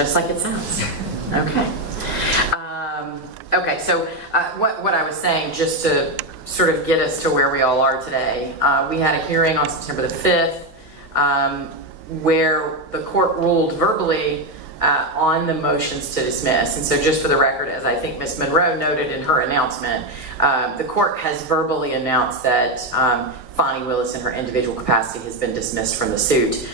Just like it sounds. Okay. Okay, so what I was saying, just to sort of get us to where we all are today, we had a hearing on September the 5th where the court ruled verbally on the motions to dismiss. And so just for the record, as I think Ms. Monroe noted in her announcement, the court has verbally announced that Fani Willis in her individual capacity has been dismissed from the suit.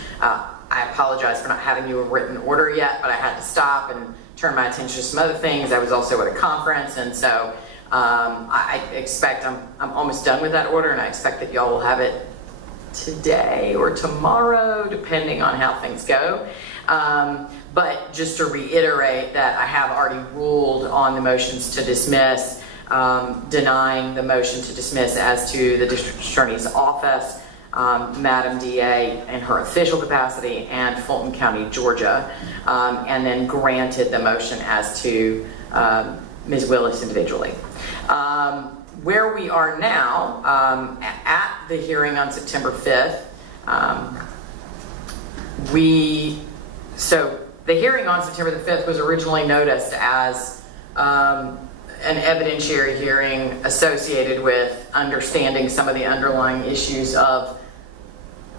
I apologize for not having you a written order yet, but I had to stop and turn my attention to some other things. I was also at a conference, and so I expect I'm almost done with that order, and I expect that y'all will have it today or tomorrow, depending on how things go. But just to reiterate that I have already ruled on the motions to dismiss, denying the motion to dismiss as to the District Attorney's Office, Madam DA in her official capacity, and Fulton County, Georgia, and then granted the motion as to Ms. Willis individually. Where we are now, at the hearing on September 5th, so the hearing on September the 5th was originally noticed as an evidentiary hearing associated with understanding some of the underlying issues of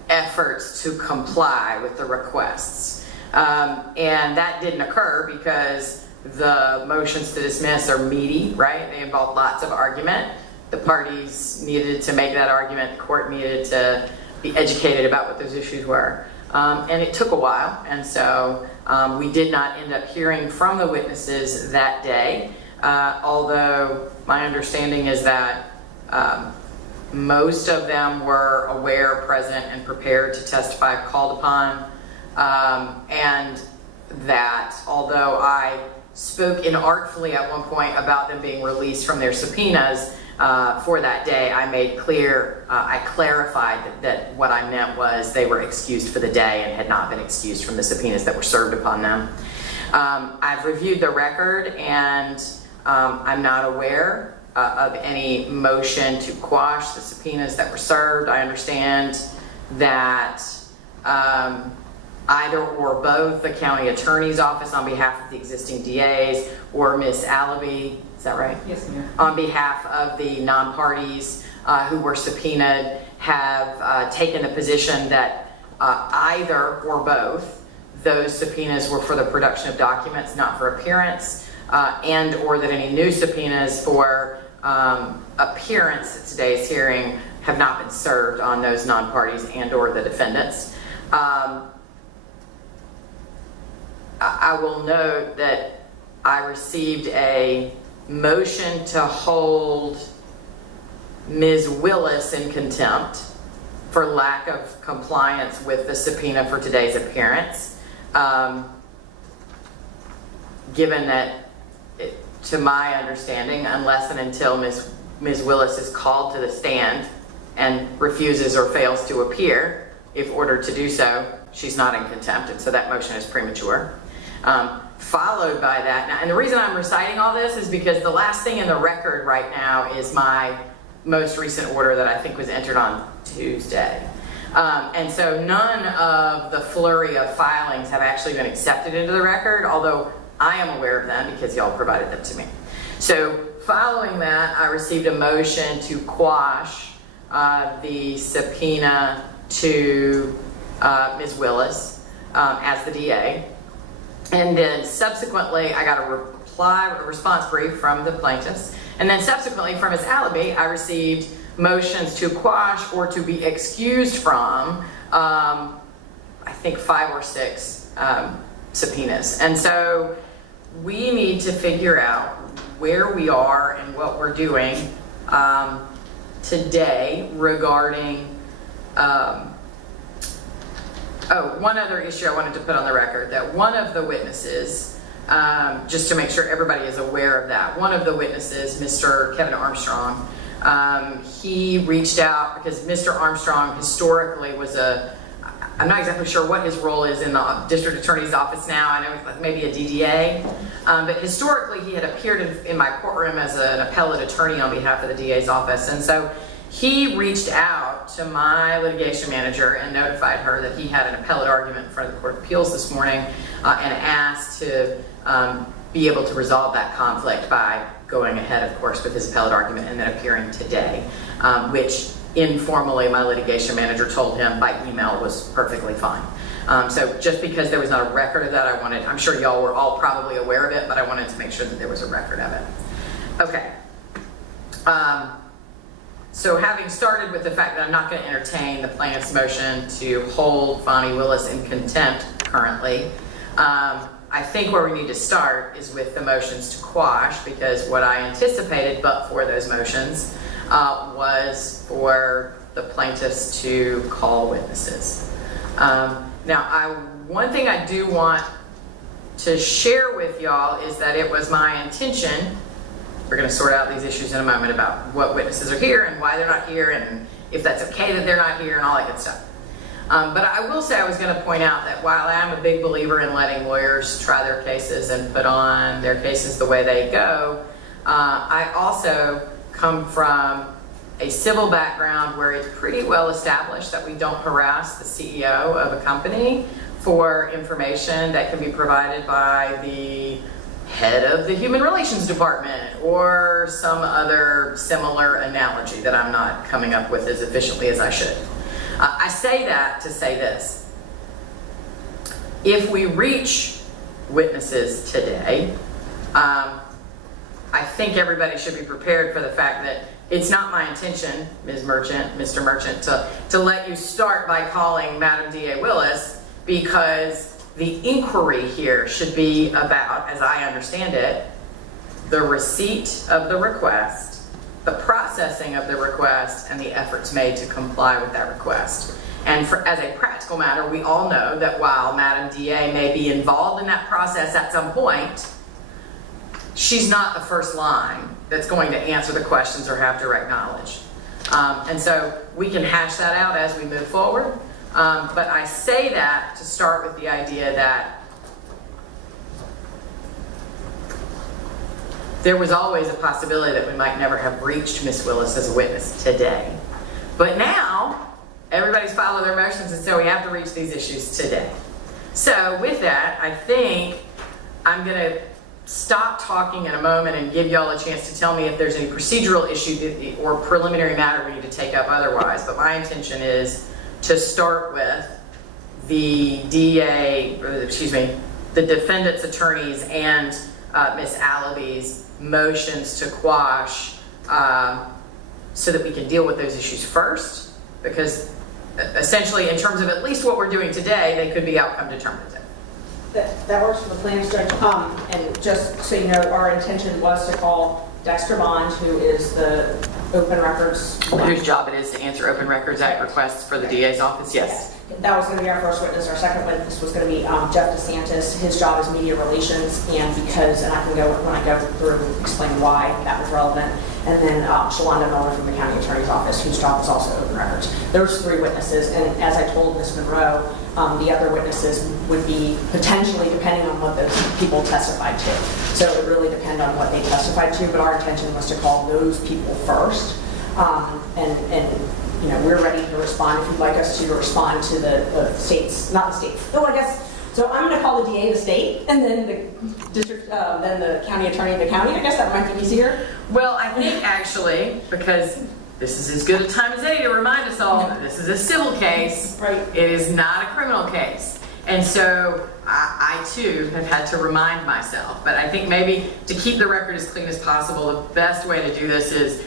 efforts to comply with the requests. And that didn't occur because the motions to dismiss are meaty, right? They involve lots of argument. The parties needed to make that argument. The court needed to be educated about what those issues were. And it took a while. And so we did not end up hearing from the witnesses that day. Although my understanding is that most of them were aware, present, and prepared to testify if called upon. And that although I spoke inartfully at one point about them being released from their subpoenas for that day, I made clear, I clarified that what I meant was they were excused for the day and had not been excused from the subpoenas that were served upon them. I've reviewed the record, and I'm not aware of any motion to quash the subpoenas that were served. I understand that either or both the county attorney's office on behalf of the existing DAs or Ms. Allaby, is that right? Yes, ma'am. On behalf of the non-parties who were subpoenaed have taken the position that either or both those subpoenas were for the production of documents, not for appearance, and or that any new subpoenas for appearance at today's hearing have not been served on those non-parties and or the defendants. I will note that I received a motion to hold Ms. Willis in contempt for lack of compliance with the subpoena for today's appearance. Given that, to my understanding, unless and until Ms. Willis is called to the stand and refuses or fails to appear, if ordered to do so, she's not in contempt, and so that motion is premature. Followed by that, now, and the reason I'm reciting all this is because the last thing in the record right now is my most recent order that I think was entered on Tuesday. And so none of the flurry of filings have actually been accepted into the record, although I am aware of them because y'all provided them to me. So following that, I received a motion to quash the subpoena to Ms. Willis as the DA. And then subsequently, I got a response brief from the plaintiffs. And then subsequently from Ms. Allaby, I received motions to quash or to be excused from, I think 5 or 6 subpoenas. And so we need to figure out where we are and what we're doing today regarding one other issue I wanted to put on the record, that one of the witnesses, just to make sure everybody is aware of that, one of the witnesses, Mr. Kevin Armstrong, he reached out because Mr. Armstrong historically was I'm not exactly sure what his role is in the district attorney's office now. I know he's like maybe a DDA, but historically he had appeared in my courtroom as an appellate attorney on behalf of the DA's office. And so He reached out to my litigation manager and notified her that he had an appellate argument in front of the Court of Appeals this morning and asked to be able to resolve that conflict by going ahead, of course, with his appellate argument and then appearing today, which informally my litigation manager told him by email was perfectly fine. So just because there was not a record of that, I'm sure y'all were all probably aware of it, but I wanted to make sure that there was a record of it. Okay. So having started with the fact that I'm not going to entertain the plaintiff's motion to hold Fani Willis in contempt currently, I think where we need to start is with the motions to quash, because what I anticipated, but for those motions, was for the plaintiffs to call witnesses. Now, one thing I do want to share with y'all is that it was my intention, we're going to sort out these issues in a moment about what witnesses are here and why they're not here and if that's okay that they're not here and all that good stuff. But I will say I was going to point out that while I am a big believer in letting lawyers try their cases and put on their cases the way they go, I also come from a civil background where it's pretty well established that we don't harass the CEO of a company for information that can be provided by the head of the Human Relations Department or some other similar analogy that I'm not coming up with as efficiently as I should. I say that to say this. If we reach witnesses today, I think everybody should be prepared for the fact that it's not my intention, Ms. Merchant, Mr. Merchant, to let you start by calling Madam D.A. Willis, because the inquiry here should be about, as I understand it, the receipt of the request, the processing of the request, and the efforts made to comply with that request. And as a practical matter, we all know that while Madam DA may be involved in that process at some point, she's not the first line that's going to answer the questions or have direct knowledge. And so we can hash that out as we move forward. But I say that to start with the idea that there was always a possibility that we might never have reached Ms. Willis as a witness today. But now, everybody's followed their motions, and so we have to reach these issues today. So with that, I think I'm going to stop talking in a moment and give y'all a chance to tell me if there's any procedural issue or preliminary matter we need to take up otherwise. But my intention is to start with the the defendant's attorneys and Ms. Allaby's motions to quash so that we can deal with those issues first, because essentially in terms of at least what we're doing today, they could be outcome determinative. That works for the plaintiff's judge. And just so you know, our intention was to call Dexter Bond, who is the open records. Whose job it is to answer Open Records Act requests for the DA's office, yes. That was going to be our first witness. Our second witness was going to be Jeff DeSantis. His job is media relations, and I can go when I go through and explain why that was relevant. And then Shalonda Miller from the county attorney's office, whose job is also open records. Those three witnesses, and as I told Ms. Monroe, the other witnesses would be potentially depending on what those people testified to. So it would really depend on what they testified to, but our intention was to call those people first. And you know, we're ready to respond if you'd like us to respond to the states, not the states. Oh, I guess, so I'm going to call the DA the state, and then the district, then the county attorney the county. I guess that might be easier. Well, I think actually, because this is as good a time as any to remind us all that this is a civil case. Right. It is not a criminal case. And so I too have had to remind myself, but I think maybe to keep the record as clean as possible, the best way to do this is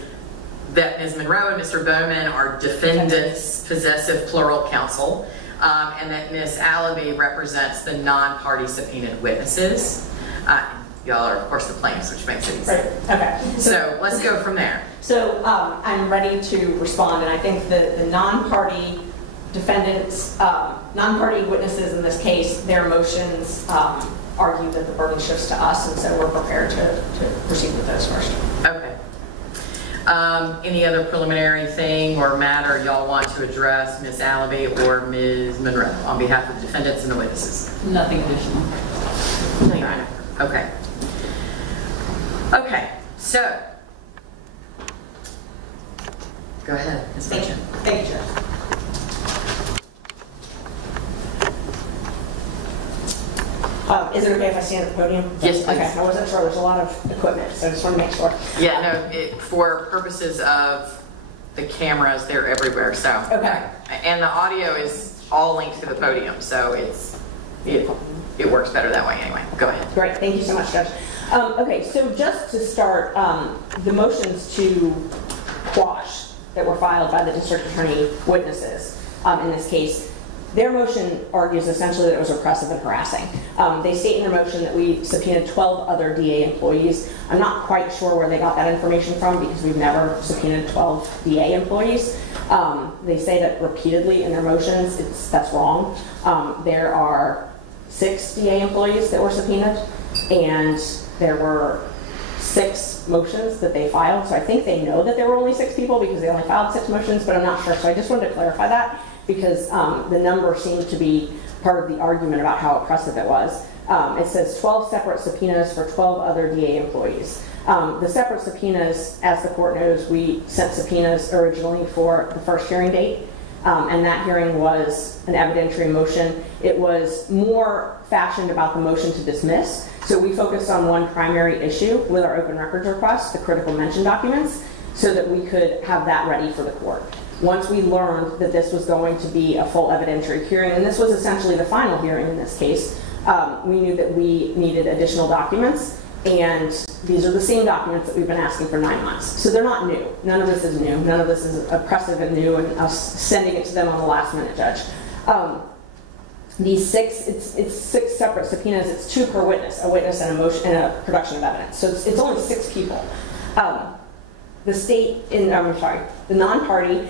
that Ms. Monroe and Mr. Bowman are defendants, possessive plural counsel, and that Ms. Allaby represents the non-party subpoenaed witnesses. Y'all are, of course, the plaintiffs, which makes it easy. Right. Okay. So let's go from there. So I'm ready to respond, and I think the non-party defendants, non-party witnesses in this case, their motions argue that the burden shifts to us, and so we're prepared to proceed with those first. Okay. Any other preliminary thing or matter y'all want to address, Ms. Allaby or Ms. Monroe, on behalf of the defendants and the witnesses? Nothing additional. Okay. Okay, so Go ahead, Ms. Boccia. Thank you, Chair. Is it okay if I stand at the podium? Yes, please. Okay, I wasn't sure. There's a lot of equipment, so I just want to make sure. Yeah, no, for purposes of the cameras, they're everywhere, so. Okay. And the audio is all linked to the podium, so it works better that way anyway. Go ahead. Great, thank you so much, Judge. Okay, so just to start, the motions to quash that were filed by the district attorney witnesses in this case, their motion argues essentially that it was oppressive and harassing. They state in their motion that we subpoenaed 12 other DA employees. I'm not quite sure where they got that information from because we've never subpoenaed 12 DA employees. They say that repeatedly in their motions. That's wrong. There are 6 DA employees that were subpoenaed, and there were 6 motions that they filed. So I think they know that there were only 6 people because they only filed 6 motions, but I'm not sure. So I just wanted to clarify that because the number seemed to be part of the argument about how oppressive it was. It says 12 separate subpoenas for 12 other DA employees. The separate subpoenas, as the court knows, we sent subpoenas originally for the first hearing date, and that hearing was an evidentiary motion. It was more fashioned about the motion to dismiss, so we focused on one primary issue with our open records request, the critical mention documents, so that we could have that ready for the court. Once we learned that this was going to be a full evidentiary hearing, and this was essentially the final hearing in this case, we knew that we needed additional documents, and these are the same documents that we've been asking for 9 months. So they're not new. None of this is new. None of this is oppressive and new, and us sending it to them on the last minute, Judge. These 6, it's 6 separate subpoenas. It's 2 per witness, a witness and a motion and a production of evidence. So it's only 6 people. The non-party